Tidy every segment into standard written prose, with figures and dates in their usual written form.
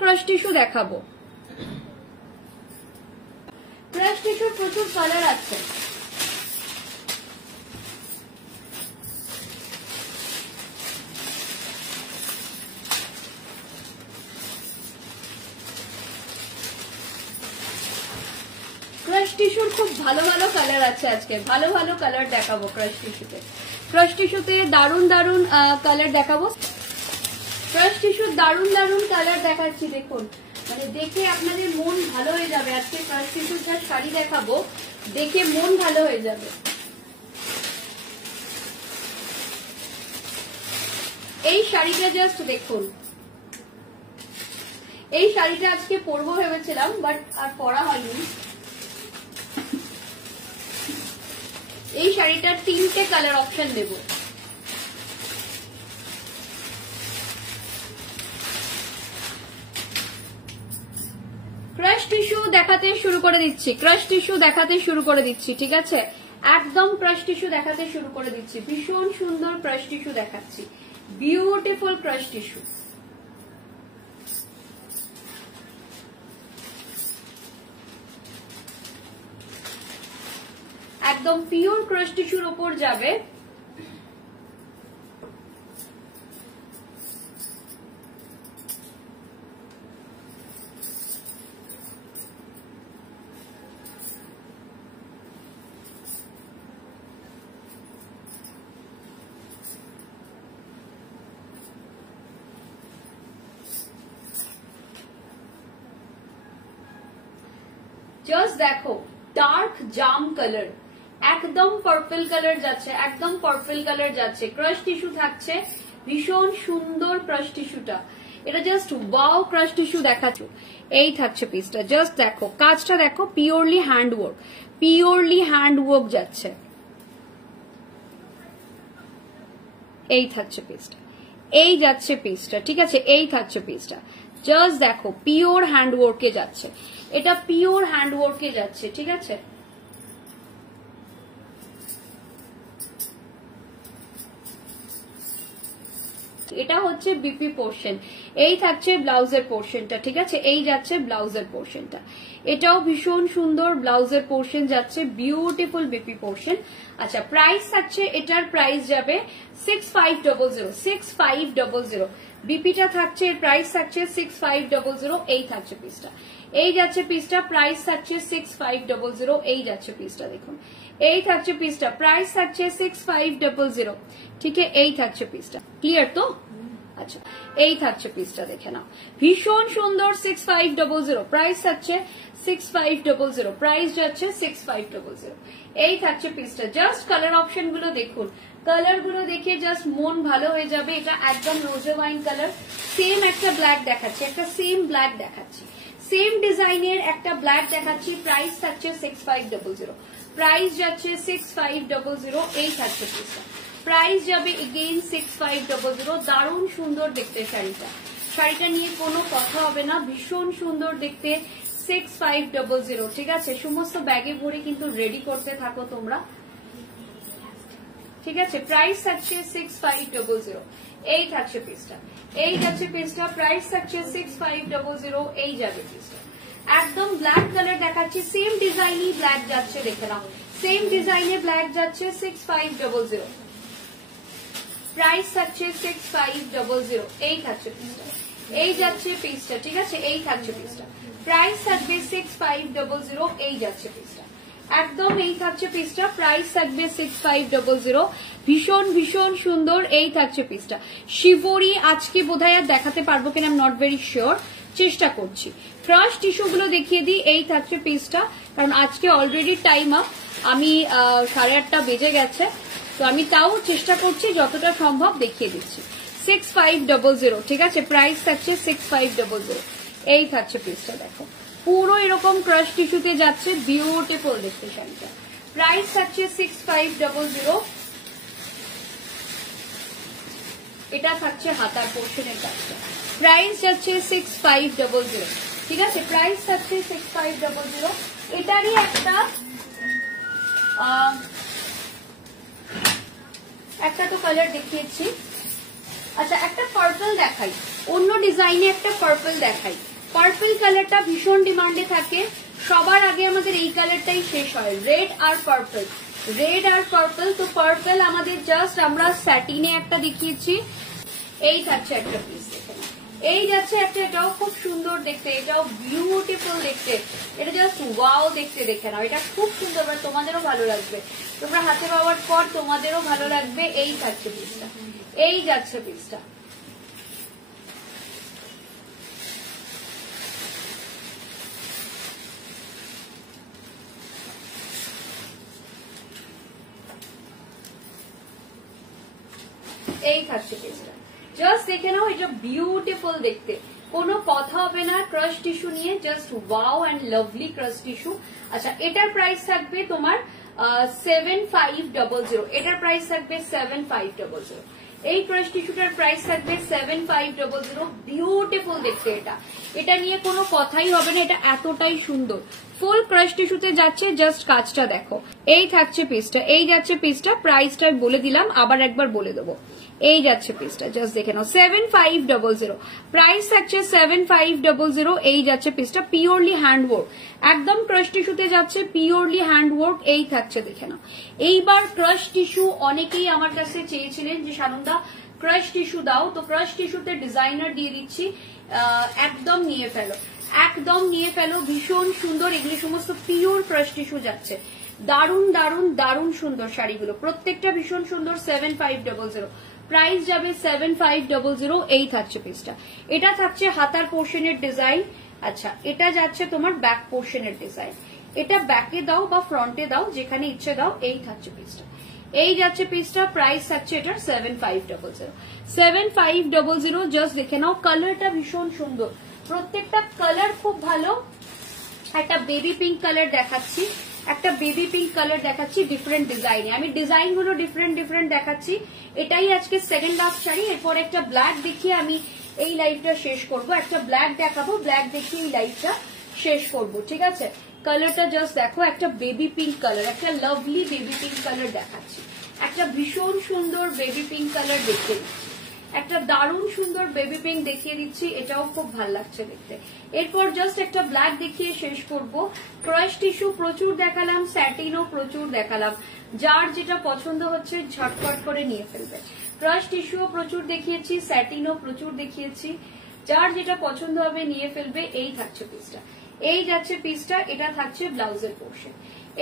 Crush tissue দেখাবো। Crush টিস্যুর প্রচুর কালার আছে। ক্রাশ টিস্যুর খুব ভালো ভালো কালার আছে, আজকে ভালো ভালো কালার দেখাবো ক্রাশ টিস্যুতে। ক্রাশ টিস্যুতে দারুন দারুন কালার দেখাবো। ক্রাশ টিস্যুর দারুন দারুন কালার দেখাচ্ছি, দেখুন মানে দেখে আপনাদের মন ভালো হয়ে যাবে। আজকে ক্রাশ টিস্যুর যা শাড়ি দেখাবো দেখে মন ভালো হয়ে যাবে। এই শাড়িটা জাস্ট দেখুন, এই শাড়িটা আজকে পরবো ভেবেছিলাম বাট আর পরা হয়নি। এই শাড়িটার 3টে কালার অপশন দেব। ক্রাশ টিস্যু দেখাতে শুরু করে দিচ্ছি, ক্রাশ টিস্যু দেখাতে শুরু করে দিচ্ছি, ঠিক আছে? একদম ক্রাশ টিস্যু দেখাতে শুরু করে দিচ্ছি। ভীষণ সুন্দর ক্রাশ টিস্যু দেখাচ্ছি, বিউটিফুল ক্রাশ টিস্যু। একদম পিওর ক্রাশ টিস্যুর উপর যাবে। জাস্ট দেখো ডার্ক জাম কালার, একদম পার্পল কালার যাচ্ছে, একদম পার্পল কালার যাচ্ছে। ক্রাশ টিস্যু থাকছে, ভীষণ সুন্দর ক্রাশ টিস্যুটা। এটা জাস্ট ওয়াও ক্রাশ টিস্যু দেখাচ্ছ। এই থাকছে পিসটা, জাস্ট দেখো কাজটা দেখো, purely hand work, purely hand work যাচ্ছে। এই থাকছে পিসটা, এই যাচ্ছে পিসটা, ঠিক আছে? এই থাকছে পিসটা, জাস্ট দেখো পিওর হ্যান্ড ওয়ার্কে যাচ্ছে, এটা পিওর হ্যান্ড ওয়ার্কে যাচ্ছে, ঠিক আছে? এটা হচ্ছে বিপি পোর্শন, এই থাকছে ব্লাউজের পোর্শনটা, ঠিক আছে? এই যাচ্ছে ব্লাউজের পোর্শনটা, এটাও ভীষণ সুন্দর ব্লাউজের পোর্শন যাচ্ছে, বিউটিফুল বিপি পোর্শন। আচ্ছা প্রাইস থাকছে, এটার প্রাইস যাবে 6500, 6500 বিপিটা থাকছে, এর প্রাইস থাকছে 6500। এই থাকছে পিসটা, এই যাচ্ছে পিসটা, প্রাইস থাকছে 6500। এই যাচ্ছে পিসটা, দেখুন এই থাকছে পিসটা, প্রাইস থাকছে 6500, ঠিক আছে? এই থাকছে পিসটা, ক্লিয়ার তো? আচ্ছা এই থাকছে পিসটা, দেখে নাও ভীষণ সুন্দর 6500, প্রাইস থাকছে 6500, প্রাইস যাচ্ছে 6500। এই থাকছে পিসটা, জাস্ট কালার অপশন গুলো দেখুন, কালার গুলো দেখে জাস্ট মন ভালো হয়ে যাবে। এটা একদম রোজে ওয়াইন কালার, সেম একটা ব্ল্যাক দেখাচ্ছি, একটা সেম ব্ল্যাক দেখাচ্ছি, সেম ডিজাইনের একটা ব্ল্যাক দেখাচ্ছি, প্রাইস থাকছে 6500, প্রাইস যাচ্ছে 6500। এই থাকছে পিসটা, প্রাইস যাবে এগেইন 6500। দারুণ সুন্দর দেখতে শাড়িটা, শাড়িটা নিয়ে কোনো কথা হবে না, ভীষণ সুন্দর দেখতে, 6500, ঠিক আছে? সমস্ত ব্যাগে ভরে কিন্তু রেডি করতে থাকো তোমরা, ঠিক আছে? প্রাইস থাকছে 6500। এই থাকছে পিসটা, এই যাচ্ছে পিসটা, প্রাইস থাকছে 6500। এই যাবে পিসটা, একদম ব্ল্যাক কালার দেখাচ্ছি, সেম ডিজাইনই ব্ল্যাক যাচ্ছে, দেখে নাও সেম ডিজাইনে ব্ল্যাক যাচ্ছে 6500, প্রাইস থাকছে 6500। এই থাকছে পিসটা, এই যাচ্ছে পিসটা, ঠিক আছে? এই থাকছে পিসটা, প্রাইস থাকবে 6500। এই যাচ্ছে পিসটা, একদম এই থাকছে পিসটা, প্রাইস থাকবে 6500। ভীষণ ভীষণ সুন্দর। এই থাকছে পিসটা, শিবরি আজকে বোধহয় আর দেখাতে পারবো কিনা, I am not very sure, চেষ্টা করছি। ক্রাশ টিস্যু গুলো দেখিয়ে দিই। এই থাকছে পিসটা, কারণ আজকে অলরেডি টাইম আপ, আমি 8:30 বেজে গেছে, তো আমি তাও চেষ্টা করছি যতটা সম্ভব দেখিয়ে দিচ্ছি। 6500, ঠিক আছে? প্রাইস থাকছে 6500। এই থাকছে পিসটা, দেখো পুরো এরকম ক্রাশ টিস্যুতে যাচ্ছে, বিউটিফুল দেখতে শাড়িটা, প্রাইস থাকছে 6500। এটা থাকছে হাতার পোর্শনের কাজটা, প্রাইস যাচ্ছে 6500, ঠিক আছে? প্রাইস থাকছে 6500। এটারই একটা তো কালার দেখিয়েছি, আচ্ছা একটা পার্পল দেখাই, অন্য ডিজাইনে একটা পার্পল দেখাই। পার্পল কালারটা ভীষণ ডিমান্ডে থাকে, সবার আগে আমাদের এই কালারটাই শেষ হয়, রেড আর পার্পল, রেড আর পার্পল। তো পার্পল আমাদের জাস্ট আমরা স্যাটিনে একটা দেখিয়েছি, এই থাকছে একটা পিস, এই যাচ্ছে একটা, এটাও খুব সুন্দর দেখতে, এটাও বিউটিফুল দেখতে, এটা জাস্ট ওয়াও দেখতে, দেখে নাও, এটা খুব সুন্দর, তোমাদেরও ভালো লাগবে, তোমরা হাতে পাওয়ার পর তোমাদেরও ভালো লাগবে। এই থাকছে পিসটা, এই যাচ্ছে পিসটা। এই থাকছে পিসটা, জাস্ট দেখে নাও, এটা বিউটিফুল দেখতে, কোনো কথা হবে না ক্রাশ টিস্যু নিয়ে, just wow and lovely crush tissue. আচ্ছা এটার প্রাইস থাকবে তোমার 7500, এটার প্রাইস থাকবে 7500, এই ক্রাশ টিস্যুটার প্রাইস থাকবে 7500। বিউটিফুল দেখতে এটা, এটা নিয়ে কোনো কথাই হবে না, এটা এতটাই সুন্দর, ফুল ক্রাশ টিস্যুতে যাচ্ছে, জাস্ট কাজটা দেখো। এই থাকছে পিসটা, এই যাচ্ছে পিসটা, প্রাইসটা বলে দিলাম, আবার একবার বলে দেবো, এই যাচ্ছে পিসটা, জাস্ট দেখে নাও 7500, প্রাইস থাকছে 7500, এই যাচ্ছে পিসটা, পিওরলি হ্যান্ডওয়ার্ক, একদম ক্রাশ টিস্যুতে যাচ্ছে, পিওরলি হ্যান্ডওয়ার্ক, এই থাকছে দেখে নাও। এইবার ক্রাশ টিস্যু অনেকেই আমার কাছে চেয়েছিলেন যে সানন্দা ক্রাশ টিস্যু দাও, তো ক্রাশ টিস্যুতে ডিজাইনার দিয়ে দিচ্ছি, একদম নিয়ে ফেলো, একদম নিয়ে ফেলো, ভীষণ সুন্দর, এগুলি সমস্ত পিওর ক্রাশ টিস্যু যাচ্ছে, দারুণ দারুণ দারুণ সুন্দর শাড়িগুলো, প্রত্যেকটা ভীষণ সুন্দর। 7500, প্রাইস যাবে 7500, এই থাকছে পিসটা, এটা থাকছে হাতার পোর্শনের ডিজাইন। আচ্ছা এটা যাচ্ছে তোমার ব্যাক পোর্শনের ডিজাইন, এটা ব্যাকে দাও বা ফ্রন্টে দাও, যেখানে ইচ্ছে দাও, এই থাকছে পিসটা, এই যাচ্ছে পিসটা, প্রাইস থাকছে এটার 7500, 7500, জাস্ট দেখে নাও, কালারটা ভীষণ সুন্দর, প্রত্যেকটা কালার খুব ভালো। একটা বেবি পিঙ্ক কালার দেখাচ্ছি, একটা বেবি পিঙ্ক কালার দেখাচ্ছি ডিফারেন্ট ডিজাইনে, আমি ডিজাইন গুলো ডিফারেন্ট ডিফারেন্ট দেখাচ্ছি, এটাই আজকে সেকেন্ড লাস্ট শাড়ি, এরপর একটা ব্ল্যাক দেখিয়ে আমি এই লাইভটা শেষ করব, একটা ব্ল্যাক দেখাবো, ব্ল্যাক দেখিয়ে এই লাইভটা শেষ করব, ঠিক আছে। কালারটা জাস্ট দেখো, একটা বেবি পিঙ্ক কালার, একটা লাভলি বেবি পিঙ্ক কালার দেখাচ্ছি, একটা ভীষণ সুন্দর বেবি পিঙ্ক কালার দেখিয়ে দিচ্ছি, একটা দারুণ সুন্দর বেবি পিঙ্ক দেখিয়ে দিচ্ছি, এটাও খুব ভালো লাগছে দেখতে। এরপর জাস্ট একটা ব্ল্যাক দেখিয়ে শেষ করব। ক্রাশ টিস্যু প্রচুর দেখালাম, স্যাটিনও প্রচুর দেখালাম, যার যেটা পছন্দ হচ্ছে ঝটপট করে নিয়ে ফেলবে। ক্রাশ টিস্যুও প্রচুর দেখিয়েছি, স্যাটিনও প্রচুর দেখিয়েছি, যার যেটা পছন্দ হবে নিয়ে ফেলবে। এই থাকছে পিসটা, এই যাচ্ছে পিসটা, এটা থাকছে ব্লাউজের পোর্শন,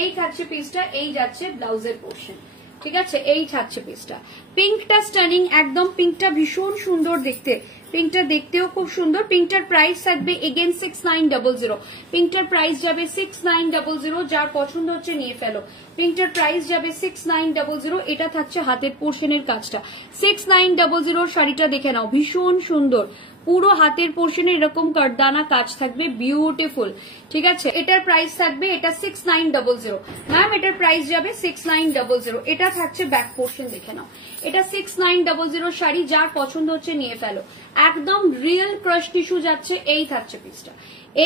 এই থাকছে পিসটা, এই যাচ্ছে ব্লাউজের পোর্শন, ঠিক আছে। এই থাকছে পিসটা, পিঙ্কটা স্টানিং একদম, পিঙ্কটা ভীষণ সুন্দর দেখতে, পিঙ্কটা দেখতেও খুব সুন্দর। পিঙ্কটার প্রাইস থাকবে এগেন 6900, পিঙ্কটার প্রাইস যাবে 6900, যার পছন্দ হচ্ছে নিয়ে ফেলো। পিঙ্কটার প্রাইস যাবে 6900, এটা থাকছে হাতের পোর্শনের কাজটা, 6900 শাড়িটা দেখে নাও, ভীষণ সুন্দর, পুরো হাতের পোর্শনে এরকম কাটদানা কাজ থাকবে, বিউটিফুল, ঠিক আছে। এটার প্রাইস থাকবে, এটা 6900 ম্যাম, এটার প্রাইস যাবে 6900, এটা থাকছে ব্যাক পোর্শন দেখে নাও, এটা 6900 শাড়ি, যার পছন্দ হচ্ছে নিয়ে ফেলো, একদম রিয়েল ক্রাশ টিস্যু যাচ্ছে। এই থাকছে পিসটা,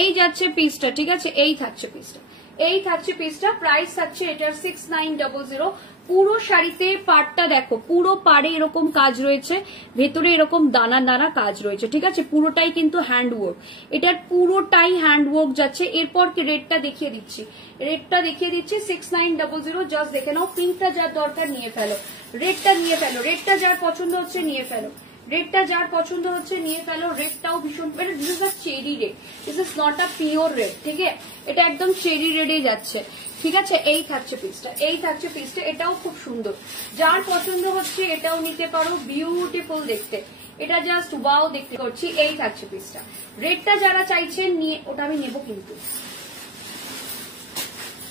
এই যাচ্ছে পিসটা, ঠিক আছে, এই থাকছে পিসটা, এই থাকছে পিসটা, প্রাইস থাকছে এটার 6900। পুরো শাড়িতে পাড়টা দেখো, পুরো পাড়ে এরকম কাজ রয়েছে, ভেতরে এরকম দানা দানা কাজ রয়েছে, ঠিক আছে, পুরোটাই কিন্তু হ্যান্ডওয়ার্ক, এটার পুরোটাই হ্যান্ডওয়ার্ক যাচ্ছে। এরপর কি রেটটা দেখিয়ে দিচ্ছি, রেটটা দেখিয়ে দিচ্ছি 6900, জাস্ট দেখে নাও, পিঙ্কটা যার দরকার নিয়ে ফেলো, রেটটা নিয়ে ফেলো, রেটটা যার পছন্দ হচ্ছে নিয়ে ফেলো, রেটটা যার পছন্দ হচ্ছে নিয়ে ফেলো। রেটটাও ভীষণ, this is a cherry red, this is not a pure red, ঠিক আছে, এটা একদম চেরি রেডে যাচ্ছে, ঠিক আছে। এই থাকছে পিসটা, এই থাকছে পিসটা, এটাও খুব সুন্দর, যার পছন্দ হচ্ছে এটাও নিতে পারো, বিউটিফুল দেখতে, এটা জাস্ট ওয়াও দেখতে করছি। এই থাকছে পিসটা, রেটটা যারা চাইছেন নিয়ে, ওটা আমি নেবো কিন্তু,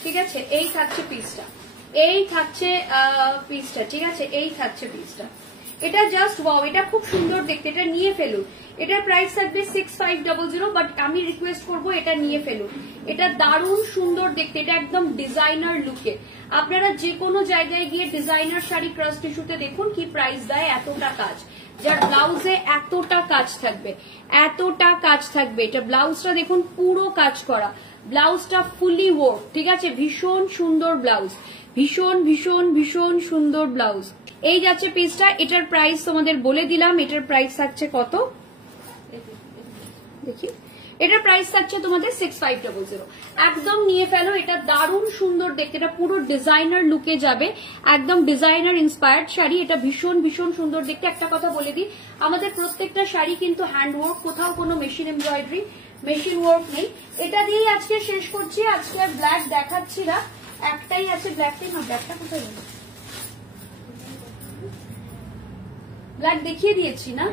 ঠিক আছে। এই থাকছে পিসটা, এই থাকছে পিসটা, ঠিক আছে, এই থাকছে পিসটা, এটা জাস্ট ওয়াও, এটা খুব সুন্দর দেখতে, এটা নিয়ে ফেলুন। এটার প্রাইস থাকবে 6500, বাট আমি রিকোয়েস্ট করব এটা নিয়ে ফেলুন, এটা দারুণ সুন্দর দেখতে, এটা একদম ডিজাইনার লুকে। আপনারা যে কোনো জায়গায় গিয়ে ডিজাইনার শাড়ি ক্রাশ টিস্যুতে দেখুন কি প্রাইস দেয়, এতটা কাজ, যার ব্লাউজে এতটা কাজ থাকবে, এতটা কাজ থাকবে। এটা ব্লাউজটা দেখুন পুরো কাজ করা, ব্লাউজটা ফুলি ওয়ার্ক, ঠিক আছে, ভীষণ সুন্দর ব্লাউজ, ভীষণ ভীষণ ভীষণ সুন্দর ব্লাউজ। এই যাচ্ছে পিসটা, এটার প্রাইস তোমাদের বলে দিলাম, এটার প্রাইস থাকছে কত দেখি, এটার প্রাইস থাকছে তোমাদের 6500। একদম নিয়ে ফেলো, এটা দারুণ সুন্দর দেখতে, এটা পুরো ডিজাইনার লুকে যাবে, একদম ডিজাইনার ইন্সপায়ার্ড শাড়ি, এটা ভীষণ ভীষণ সুন্দর দেখতে। একটা কথা বলে দিই, আমাদের প্রত্যেকটা শাড়ি কিন্তু হ্যান্ড ওয়ার্ক, কোথাও কোনো মেশিন এমব্রয়ডারি মেশিন ওয়ার্ক নেই। এটা দিয়েই আজকে শেষ করছি, আজকে আর ব্ল্যাক দেখাচ্ছি না, একটাই আছে ব্ল্যাকটাই, না ব্ল্যাকটা কোথায় গেল, ব্ল্যাক দেখিয়ে দিয়েছি না,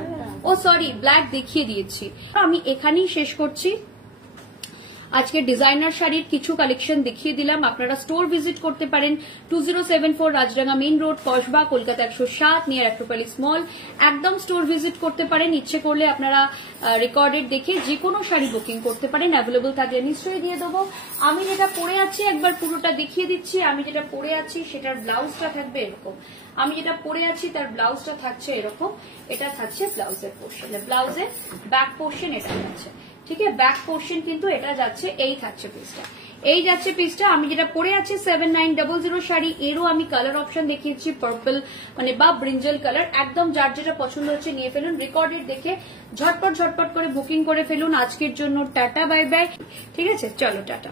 ও সরি ব্ল্যাক দেখিয়ে দিয়েছি। আমি এখানেই শেষ করছি, আজকে ডিজাইনার শাড়ির কিছু কালেকশন দেখিয়ে দিলাম। আপনারা স্টোর ভিজিট করতে পারেন 2074 Rajdanga main road, Kasba, Kolkata 107, near Acropolis মল। একদম স্টোর ভিজিট করতে পারেন, ইচ্ছে করলে আপনারা রেকর্ডেড দেখে যে কোনো শাড়ি বুকিং করতে পারেন, অ্যাভেলেবল থাকলে নিশ্চয়ই দিয়ে দেবো। আমি যেটা পরে আছি একবার পুরোটা দেখিয়ে দিচ্ছি, আমি যেটা পরে আছি সেটার ব্লাউজটা থাকবে এরকম, আমি যেটা পরে আছি তার ব্লাউজটা থাকছে এরকম, এটা থাকছে ব্লাউজের পোর্শন, ব্লাউজের ব্যাক পোর্শন এটা থাকছে, ঠিক আছে, ব্যাক পোর্শন কিন্তু এটা যাচ্ছে, এই থাকছে পিসটা, এই যাচ্ছে পিসটা। আমি যেটা পরে আছি 7900 শাড়ি, এরও আমি কালার অপশন দেখিয়েছি, পার্পল মানে বা ব্রিঞ্জল কালার, একদম যার যেটা পছন্দ হচ্ছে নিয়ে ফেলুন, রেকর্ডেড দেখে ঝটপট ঝটপট করে বুকিং করে ফেলুন। আজকের জন্য টাটা বাই বাই, ঠিক আছে, চলো টাটা।